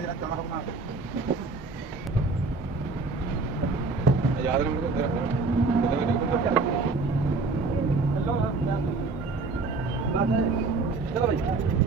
जरा चला होगा याद रखना तेरा चलो भाई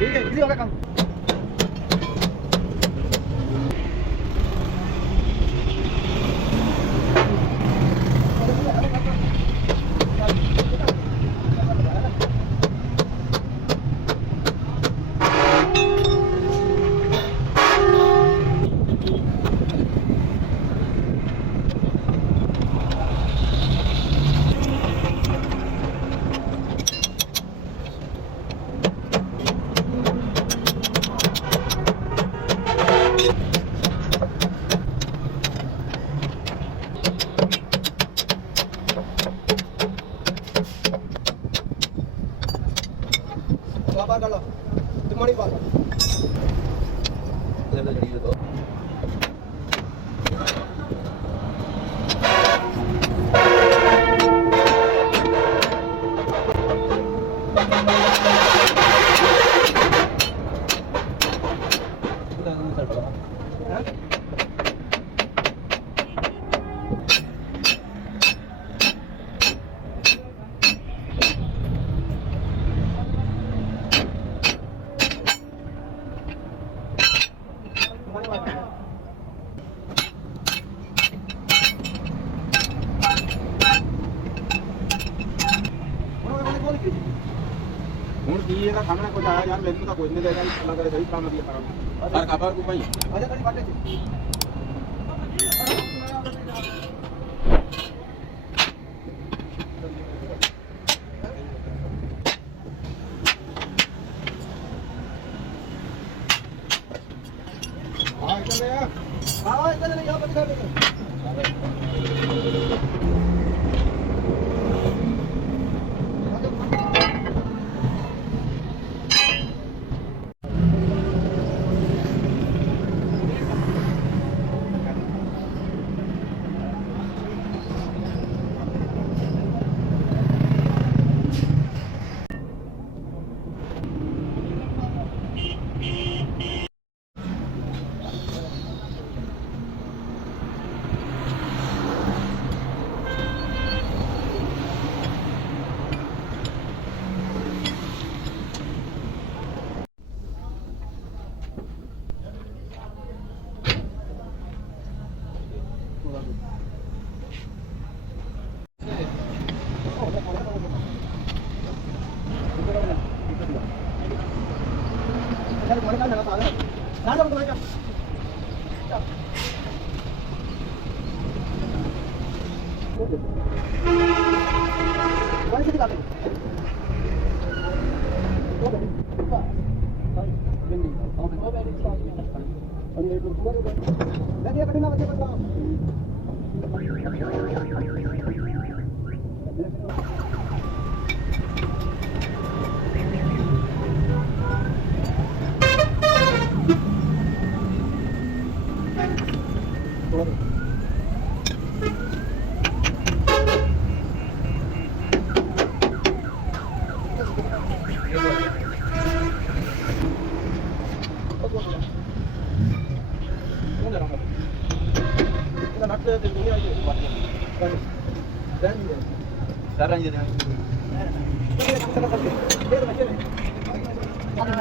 ठीक है इजी होगा काम बाहर डालो कमानी बाहर इधर जड़ी दे दो ਹੁਣ ਕੀ ਇਹਦਾ ਸਾਹਮਣੇ ਕੁਝ ਆਇਆ ਯਾਰ ਮੈਨੂੰ ਤਾਂ ਕੁਝ ਨਹੀਂ ਦੇਗਾ ਅੱਲਾ ਕਰੇ ਸਹੀ ਕੰਮ ਵਧੀਆ ਕਰਾਂਗੇ ਪਰ ਖਬਰ ਕੋ ਭਾਈ ਅਜਾ ਕਰੀ ਬਾਟੇ ਚ ਆ ਚੱਲੇ ਆ ਇੱਧਰ ਨਹੀਂ ਆ ਬੱਚਾ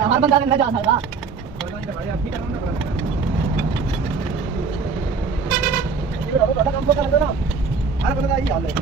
हर बंदा नहीं जा सकता हर बंदा यही हाल है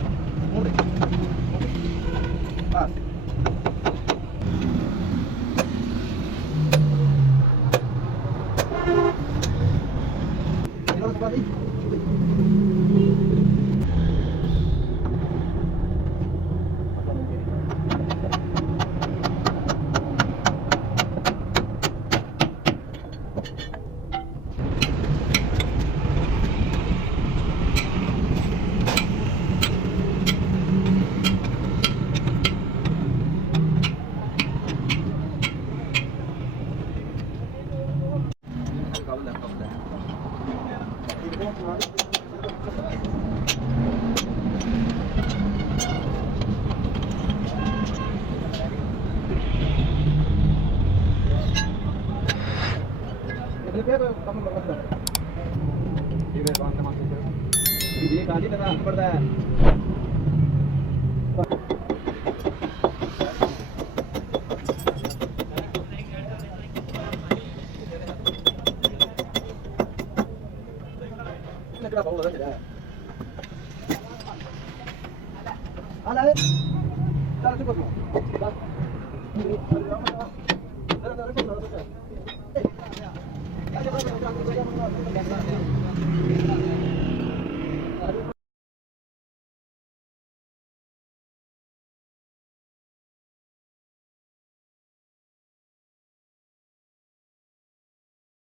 ये गाड़ी लगा पड़ता है लगड़ा बहुत ज्यादा चला है हां ले चल चुप कर बस